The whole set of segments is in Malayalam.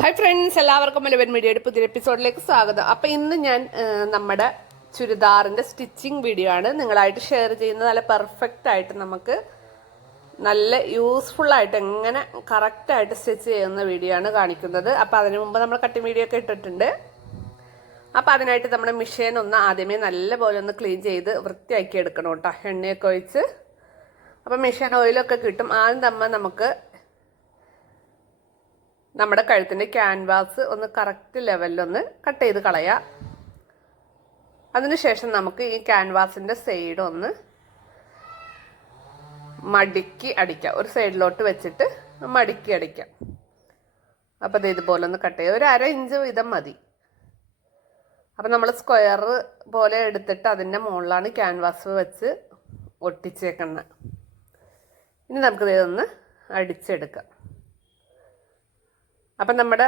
ഹായ് ഫ്രണ്ട്സ് എല്ലാവർക്കും മലവൻ മീഡിയയുടെ പുതിയ എപ്പിസോഡിലേക്ക് സ്വാഗതം. അപ്പോൾ ഇന്ന് ഞാൻ നമ്മുടെ ചുരിദാറിന്റെ സ്റ്റിച്ചിങ് വീഡിയോ ആണ് നിങ്ങളായിട്ട് ഷെയർ ചെയ്യുന്നത്. നല്ല പെർഫെക്റ്റ് ആയിട്ട് നമുക്ക് നല്ല യൂസ്ഫുൾ ആയിട്ട് എങ്ങനെ കറക്റ്റ് ആയിട്ട് സ്റ്റിച്ച് ചെയ്യുന്ന വീഡിയോ ആണ് കാണിക്കുന്നത്. അപ്പോൾ അതിനു മുമ്പ് നമ്മൾ കട്ടിങ് വീഡിയോ ഒക്കെ ഇട്ടിട്ടുണ്ട്. അപ്പോൾ അതിനായിട്ട് നമ്മുടെ മിഷീൻ ഒന്ന് ആദ്യമേ നല്ലപോലെ ഒന്ന് ക്ലീൻ ചെയ്ത് വൃത്തിയാക്കി എടുക്കണം കേട്ടോ. എണ്ണയൊക്കെ ഒഴിച്ച്. അപ്പം മിഷീൻ ഓയിലൊക്കെ കിട്ടും. ആദ്യം തമ്മ നമുക്ക് നമ്മുടെ കഴുത്തിന്റെ ക്യാൻവാസ് ഒന്ന് കറക്റ്റ് ലെവലിലൊന്ന് കട്ട് ചെയ്ത് കളയാം. അതിനുശേഷം നമുക്ക് ഈ ക്യാൻവാസിന്റെ സൈഡ് ഒന്ന് മടുക്കി അടിക്കാം. ഒരു സൈഡിലോട്ട് വെച്ചിട്ട് മടുക്കി അടിക്കാം. അപ്പോൾ ഇത് ഇതുപോലെ ഒന്ന് കട്ട് ചെയ്യാം ഒരു അര ഇഞ്ച് വീതം മതി. അപ്പം നമ്മൾ സ്ക്വയർ പോലെ എടുത്തിട്ട് അതിന്റെ മുകളിലാണ് ക്യാൻവാസ് വെച്ച് ഒട്ടിച്ചേക്കുന്നത് ഇനി നമുക്കിതൊന്ന് അടിച്ചെടുക്കാം. അപ്പം നമ്മുടെ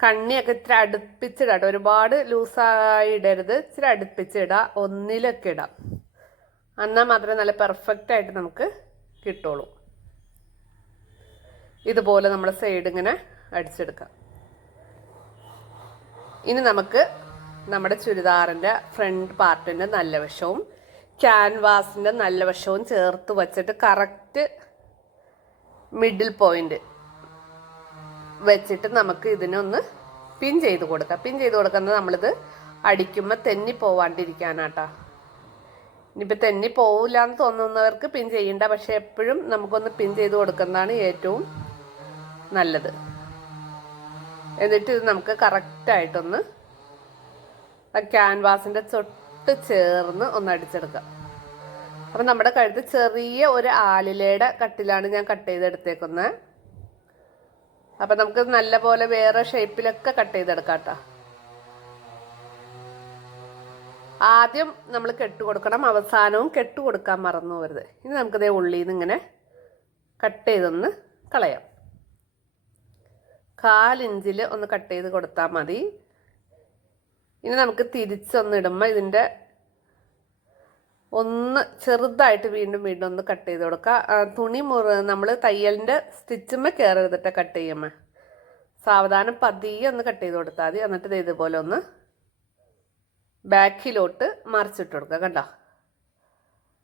കണ്ണിയൊക്കെ ഇത്തിരി അടുപ്പിച്ചിടാം കേട്ടോ. ഒരുപാട് ലൂസായി ഇടരുത്. ഇച്ചിരി അടുപ്പിച്ചിടാം. ഒന്നിലൊക്കെ ഇടാം. എന്നാൽ മാത്രമേ നല്ല പെർഫെക്റ്റ് ആയിട്ട് നമുക്ക് കിട്ടുള്ളൂ. ഇതുപോലെ നമ്മൾ സൈഡ് ഇങ്ങനെ അടിച്ചെടുക്കാം. ഇനി നമുക്ക് നമ്മുടെ ചുരിദാറിന്റെ ഫ്രണ്ട് പാർട്ടിന്റെ നല്ല വശവും ക്യാൻവാസിന്റെ നല്ല വശവും ചേർത്ത് വച്ചിട്ട് കറക്റ്റ് മിഡിൽ പോയിന്റ് വെച്ചിട്ട് നമുക്ക് ഇതിനൊന്ന് പിൻ ചെയ്ത് കൊടുക്കാം. പിൻ ചെയ്ത് കൊടുക്കുന്നത് നമ്മളിത് അടിക്കുമ്പോൾ തെന്നി പോവാണ്ടിരിക്കാനാട്ടാ. ഇനിയിപ്പോൾ തെന്നി പോവില്ല എന്ന് തോന്നുന്നവർക്ക് പിൻ ചെയ്യണ്ട പക്ഷെ എപ്പോഴും നമുക്കൊന്ന് പിൻ ചെയ്ത് കൊടുക്കുന്നതാണ് ഏറ്റവും നല്ലത്. എന്നിട്ട് ഇത് നമുക്ക് കറക്റ്റായിട്ടൊന്ന് ആ ക്യാൻവാസിന്റെ ചൊട്ട് ചേർന്ന് ഒന്ന് അടിച്ചെടുക്കാം. അപ്പം നമ്മുടെ കഴുത്ത് ചെറിയ ഒരു ആലിലയുടെ കട്ടിലാണ് ഞാൻ കട്ട് ചെയ്തെടുത്തേക്കുന്നത് അപ്പം നമുക്ക് നല്ല പോലെ വേറെ ഷേപ്പിലൊക്കെ കട്ട് ചെയ്തെടുക്കാം കേട്ടോ. ആദ്യം നമ്മൾ കെട്ട് കൊടുക്കണം അവസാനവും കെട്ട് കൊടുക്കാൻ മറന്നു പോരുത്. ഇനി നമുക്കിതേ ഉള്ളിൽ നിന്ന് ഇങ്ങനെ കട്ട് ചെയ്തൊന്ന് കളയാം. കാലിഞ്ചിൽ ഒന്ന് കട്ട് ചെയ്ത് കൊടുത്താൽ മതി. ഇനി നമുക്ക് തിരിച്ചൊന്നിടുമ്പോൾ ഇതിന്റെ ഒന്ന് ചെറുതായിട്ട് വീണ്ടും വീണ്ടും ഒന്ന് കട്ട് ചെയ്ത് കൊടുക്കുക തുണി മുറ നമ്മൾ തയ്യലിന്റെ സ്റ്റിച്ചുമ്മ കയറെടുത്തിട്ട് കട്ട് ചെയ്യുമ്പോൾ സാവധാനം പതിയെ ഒന്ന് കട്ട് ചെയ്ത് കൊടുത്താൽ മതി. എന്നിട്ട് ഇത് ഇതുപോലെ ഒന്ന് ബാക്കിലോട്ട് മറിച്ചിട്ട് കൊടുക്കുക കണ്ടോ?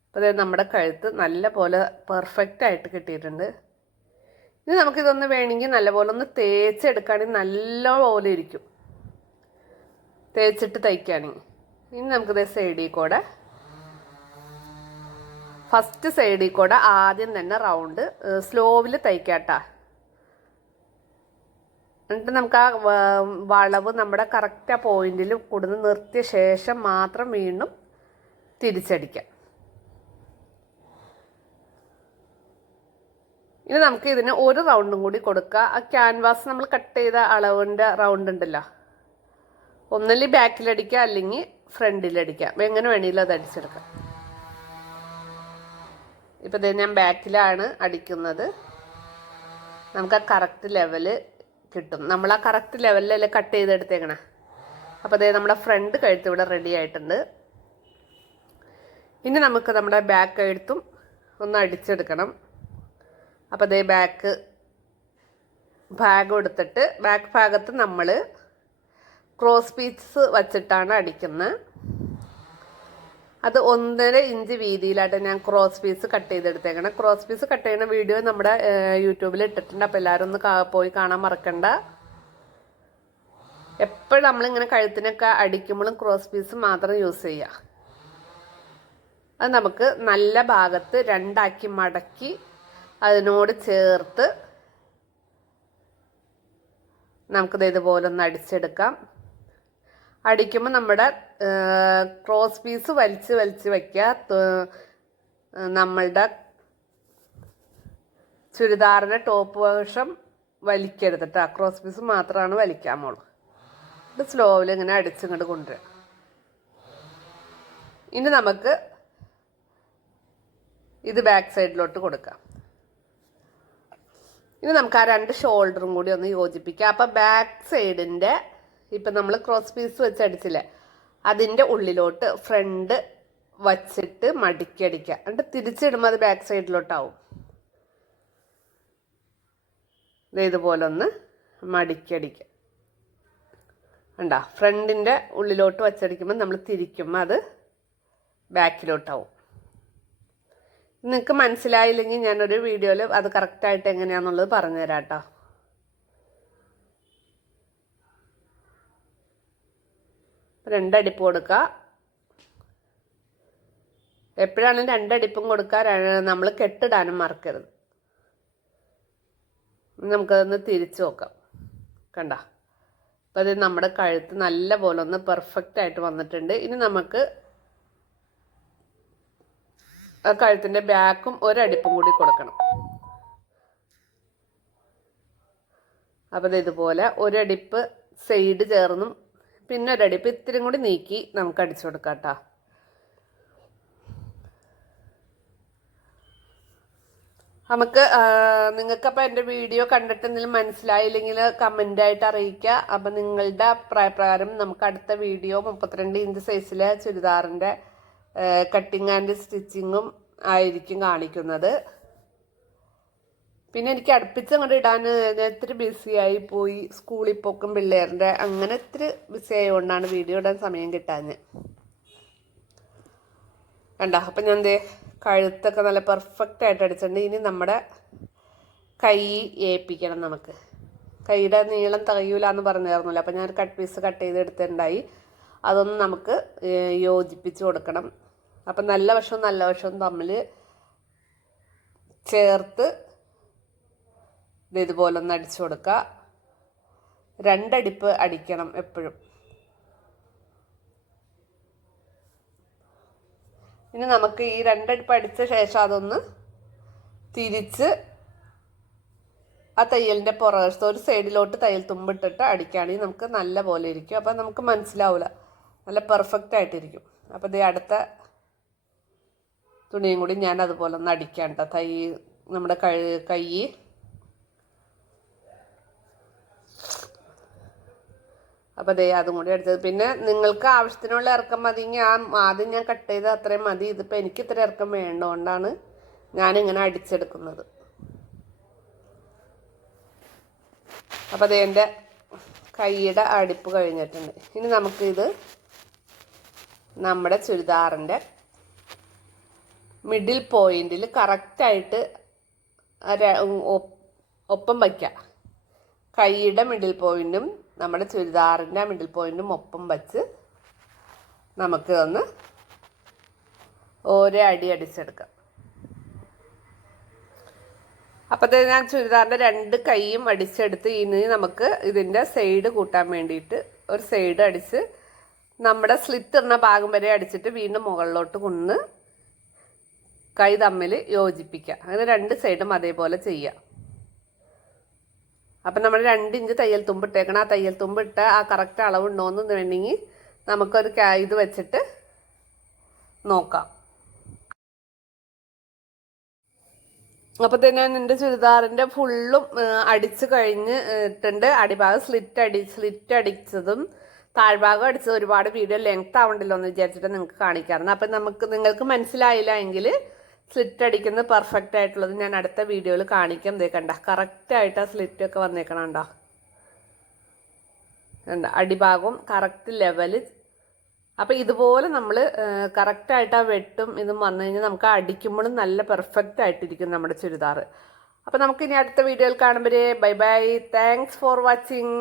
അപ്പോൾ ഇത് നമ്മുടെ കഴുത്ത് നല്ല പോലെ പെർഫെക്റ്റ് ആയിട്ട് കിട്ടിയിട്ടുണ്ട്. ഇനി നമുക്കിതൊന്ന് വേണമെങ്കിൽ നല്ലപോലെ ഒന്ന് തേച്ചെടുക്കുകയാണെങ്കിൽ നല്ല പോലെ ഇരിക്കും. തേച്ചിട്ട് തയ്ക്കുകയാണെങ്കിൽ ഇനി നമുക്കിത് സൈഡിൽ കൂടെ ഫസ്റ്റ് സൈഡിൽ കൂടെ ആദ്യം തന്നെ റൗണ്ട് സ്ലോവിൽ തയ്ക്കാട്ടാ എന്നിട്ട് നമുക്ക് ആ വളവ് നമ്മുടെ കറക്റ്റ് ആ പോയിന്റിൽ കൊടുന്ന് നിർത്തിയ ശേഷം മാത്രം വീണ്ടും തിരിച്ചടിക്കാം. ഇനി നമുക്ക് ഇതിന് ഒരു റൗണ്ടും കൂടി കൊടുക്കുക ആ ക്യാൻവാസ് നമ്മൾ കട്ട് ചെയ്ത അളവിന്റെ റൗണ്ട് ഉണ്ടല്ലോ. ഒന്നല്ലേ ബാക്കിലടിക്കുക അല്ലെങ്കിൽ ഫ്രണ്ടിലടിക്കാം. എങ്ങനെ വേണമെങ്കിലും അത് അടിച്ചെടുക്കാം. ഇപ്പം ഇത് ഞാൻ ബാക്കിലാണ് അടിക്കുന്നത്. നമുക്ക് ആ കറക്റ്റ് ലെവൽ കിട്ടും. നമ്മൾ ആ കറക്റ്റ് ലെവലിലല്ലേ കട്ട് ചെയ്തെടുത്തേക്കണേ? അപ്പോൾ അതേ നമ്മുടെ ഫ്രണ്ട് കഴുത്ത് ഇവിടെ റെഡി ആയിട്ടുണ്ട്. ഇനി നമുക്ക് നമ്മുടെ ബാക്ക് കഴുത്തും ഒന്ന് അടിച്ചെടുക്കണം. അപ്പോൾ അതേ ബാക്ക് ഭാഗം എടുത്തിട്ട് ബാക്ക് ഭാഗത്ത് നമ്മൾ ക്രോസ് പീസ് വച്ചിട്ടാണ് അടിക്കുന്നത് അത് ഒന്നര ഇഞ്ച് വീതിയിലായിട്ട് ഞാൻ ക്രോസ് പീസ് കട്ട് ചെയ്തെടുത്തേക്കണം. ക്രോസ് പീസ് കട്ട് ചെയ്യുന്ന വീഡിയോ നമ്മുടെ യൂട്യൂബിൽ ഇട്ടിട്ടുണ്ട്. അപ്പോൾ എല്ലാവരും ഒന്ന് പോയി കാണാൻ മറക്കണ്ട. എപ്പോഴും നമ്മളിങ്ങനെ കഴുത്തിനൊക്കെ അടിക്കുമ്പോഴും ക്രോസ് പീസ് മാത്രം യൂസ് ചെയ്യുക അത് നമുക്ക് നല്ല ഭാഗത്ത് രണ്ടാക്കി മടക്കി അതിനോട് ചേർത്ത് നമുക്കിത് ഇതുപോലെ ഒന്ന് അടിച്ചെടുക്കാം. അടിക്കുമ്പോൾ നമ്മുടെ ക്രോസ് പീസ് വലിച്ച് വലിച്ച് വയ്ക്കുക നമ്മളുടെ ചുരിദാറിന്റെ ടോപ്പ് വശം വലിക്കരുത് കേട്ടോ ക്രോസ് പീസ് മാത്രമാണ് പോകുന്നത് ഇത് സ്ലോവിൽ ഇങ്ങനെ അടിച്ചിങ്ങോട്ട് കൊണ്ടുവരാം ഇനി നമുക്ക് ഇത് ബാക്ക് സൈഡിലോട്ട് കൊടുക്കാം. ഇനി നമുക്ക് ആ രണ്ട് ഷോൾഡറും കൂടി ഒന്ന് യോജിപ്പിക്കാം. അപ്പം ബാക്ക് സൈഡിന്റെ ഇപ്പം നമ്മൾ ക്രോസ് പീസ് വെച്ച് അടിച്ചില്ലേ? അതിന്റെ ഉള്ളിലോട്ട് ഫ്രണ്ട് വച്ചിട്ട് മടക്കി അടിക്കുക. എന്നിട്ട് തിരിച്ചിടുമ്പോൾ അത് ബാക്ക് സൈഡിലോട്ടാവും ദേ ഇതുപോലെ ഒന്ന് മടിക്കടിക്കുക കണ്ട? ഫ്രണ്ടിന്റെ ഉള്ളിലോട്ട് വച്ചടിക്കുമ്പോൾ നമ്മൾ തിരിക്കുമ്പോൾ അത് ബാക്കിലോട്ടാവും നിങ്ങൾക്ക് മനസ്സിലായില്ലെങ്കിൽ ഞാനൊരു വീഡിയോയിൽ അത് കറക്റ്റായിട്ട് എങ്ങനെയാണെന്നുള്ളത് പറഞ്ഞുതരാം കേട്ടോ രണ്ടടിപ്പ് കൊടുക്കുക എപ്പോഴാണ് രണ്ടടിപ്പും കൊടുക്കുക നമ്മൾ കെട്ടിടാനും മറക്കരുത്. നമുക്കതൊന്ന് തിരിച്ചു നോക്കാം. കണ്ട? അപ്പോൾ അത് നമ്മുടെ കഴുത്ത് നല്ല പോലെ ഒന്ന് പെർഫെക്റ്റ് ആയിട്ട് വന്നിട്ടുണ്ട്. ഇനി നമുക്ക് കഴുത്തിന്റെ ബാക്കും ഒരടിപ്പും കൂടി കൊടുക്കണം. അപ്പോൾ ഇതുപോലെ ഒരടിപ്പ് സൈഡ് ചേർന്നും പിന്നെ ഒരടിപ്പ് ഇത്തിരി കൂടി നീക്കി നമുക്ക് അടിച്ചു കൊടുക്കാം കേട്ടോ. നമുക്ക് നിങ്ങൾക്കപ്പോൾ എന്റെ വീഡിയോ കണ്ടിട്ട് എന്തെങ്കിലും മനസ്സിലായില്ലെങ്കിൽ കമന്റായിട്ട് അറിയിക്കുക. അപ്പം നിങ്ങളുടെ അഭിപ്രായപ്രകാരം നമുക്ക് അടുത്ത വീഡിയോ മുപ്പത്തിരണ്ട് ഇഞ്ച് സൈസിലെ ചുരിദാറിന്റെ കട്ടിങ് ആൻഡ് സ്റ്റിച്ചിങ്ങും ആയിരിക്കും കാണിക്കുന്നത്. പിന്നെ എനിക്ക് അടുപ്പിച്ച് അങ്ങോട്ട് ഇടാൻ ഇത്തിരി ബിസിയായി പോയി. സ്കൂളിൽ പോക്കും പിള്ളേരുടെ അങ്ങനെ ഇത്തിരി ബിസി ആയതുകൊണ്ടാണ് വീഡിയോ ഇടാൻ സമയം കിട്ടാഞ്ഞ്. കണ്ട? അപ്പം ഞാൻ എന്തേ കഴുത്തൊക്കെ നല്ല പെർഫെക്റ്റ് ആയിട്ട് അടിച്ചിട്ടുണ്ട്. ഇനി നമ്മുടെ കൈ ഏൽപ്പിക്കണം നമുക്ക്. കൈയുടെ നീളം തികയൂല എന്ന് പറഞ്ഞായിരുന്നല്ലോ. അപ്പം ഞാൻ കട്ട് പീസ് കട്ട് ചെയ്തെടുത്തിട്ടുണ്ടായി. അതൊന്ന് നമുക്ക് യോജിപ്പിച്ച് കൊടുക്കണം. അപ്പം നല്ല വശവും നല്ല വശവും തമ്മിൽ ചേർത്ത് ഇതുപോലെ ഒന്ന് അടിച്ചു കൊടുക്കുക. രണ്ടടിപ്പ് അടിക്കണം എപ്പോഴും. ഇനി നമുക്ക് ഈ രണ്ടടിപ്പ് അടിച്ച ശേഷം അതൊന്ന് തിരിച്ച് ആ തയ്യലിന്റെ പുറകത്ത് ഒരു സൈഡിലോട്ട് തയ്യൽ തുമ്പിട്ടിട്ട് അടിക്കുകയാണെങ്കിൽ നമുക്ക് നല്ല പോലെ ഇരിക്കും. അപ്പം നമുക്ക് മനസ്സിലാവില്ല നല്ല പെർഫെക്റ്റ് ആയിട്ടിരിക്കും. അപ്പോൾ ഇത് അടുത്ത തുണിയും കൂടി ഞാൻ അതുപോലെ ഒന്ന് അടിക്കാം കേട്ടോ. തൈ നമ്മുടെ കൈ അപ്പോൾ ദേ അതും കൂടി എടുത്തത്. പിന്നെ നിങ്ങൾക്ക് ആവശ്യത്തിനുള്ള ഇറക്കം മതി. ഞാൻ ആദ്യം ഞാൻ കട്ട് ചെയ്ത് അത്രയും മതി. ഇതിപ്പോ എനിക്ക് ഇത്ര ഇറക്കം വേണ്ടതുകൊണ്ടാണ് ഇങ്ങനെ അടിച്ചെടുക്കുന്നത്. അപ്പോൾ അതേ എന്റെ കൈയുടെ അടിപ്പ് കഴിഞ്ഞിട്ടുണ്ട്. ഇനി നമുക്ക് ഇത് നമ്മുടെ ചുരിദാറിന്റെ മിഡിൽ പോയിന്റിൽ കറക്റ്റായിട്ട് ഒപ്പം വയ്ക്കുക കൈയുടെ മിഡിൽ പോയിന്റും നമ്മുടെ ചുരിദാറിന്റെ മിഡിൽ പോയിന്റും ഒപ്പം വച്ച് നമുക്ക് ഒന്ന് ഓരോ അടി അടിച്ചെടുക്കാം. അപ്പോൾ ഞാൻ ചുരിദാറിന്റെ രണ്ട് കൈയും അടിച്ചെടുത്ത് ഇനി നമുക്ക് ഇതിന്റെ സൈഡ് കൂട്ടാൻ വേണ്ടിയിട്ട് ഒരു സൈഡ് അടിച്ച് നമ്മുടെ സ്ലിറ്റ് ഇടുന്ന ഭാഗം വരെ അടിച്ചിട്ട് വീണ്ടും മുകളിലോട്ട് കൊന്ന് കൈ തമ്മിൽ യോജിപ്പിക്കുക. അങ്ങനെ രണ്ട് സൈഡും അതേപോലെ ചെയ്യുക അപ്പം നമ്മൾ രണ്ട് ഇഞ്ച് തയ്യൽ തുമ്പിട്ടേക്കണം ആ തയ്യൽ തുമ്പ് ഇട്ട് ആ കറക്റ്റ് അളവുണ്ടോയെന്ന് വേണമെങ്കിൽ നമുക്കൊരു ഇത് വെച്ചിട്ട് നോക്കാം. അപ്പോൾ തന്നെ എന്റെ ചുരിദാറിന്റെ ഫുള്ളും അടിച്ച് കഴിഞ്ഞ് ഇട്ടുണ്ട് അടിഭാഗം സ്ലിറ്റ് അടി സ്ലിറ്റ് അടിച്ചതും താഴ്ഭാഗം അടിച്ചത് ഒരുപാട് വീഡിയോ ലെങ്ത് ആവണ്ടല്ലോ എന്ന് വിചാരിച്ചിട്ട് നിങ്ങൾക്ക് കാണിക്കാറുണ്ട്. അപ്പം നമുക്ക് നിങ്ങൾക്ക് മനസ്സിലായില്ല എങ്കിൽ സ്ലിറ്റ് അടിക്കുന്നത് പെർഫെക്റ്റ് ആയിട്ടുള്ളത് ഞാൻ അടുത്ത വീഡിയോയിൽ കാണിക്കാം. ദേ കണ്ട കറക്റ്റായിട്ട് ആ സ്ലിറ്റ് ഒക്കെ വന്നേക്കണം കണ്ടോ? കണ്ട അടിഭാഗവും കറക്റ്റ് ലെവൽ അപ്പം ഇതുപോലെ നമ്മൾ കറക്റ്റായിട്ട് ആ വെട്ടും ഇതും വന്നു കഴിഞ്ഞാൽ നമുക്ക് അടിക്കുമ്പോഴും നല്ല പെർഫെക്റ്റ് ആയിട്ടിരിക്കും നമ്മുടെ ചുരിദാർ അപ്പം നമുക്ക് ഇനി അടുത്ത വീഡിയോയിൽ കാണുമ്പോഴേ bye bye thanks for watching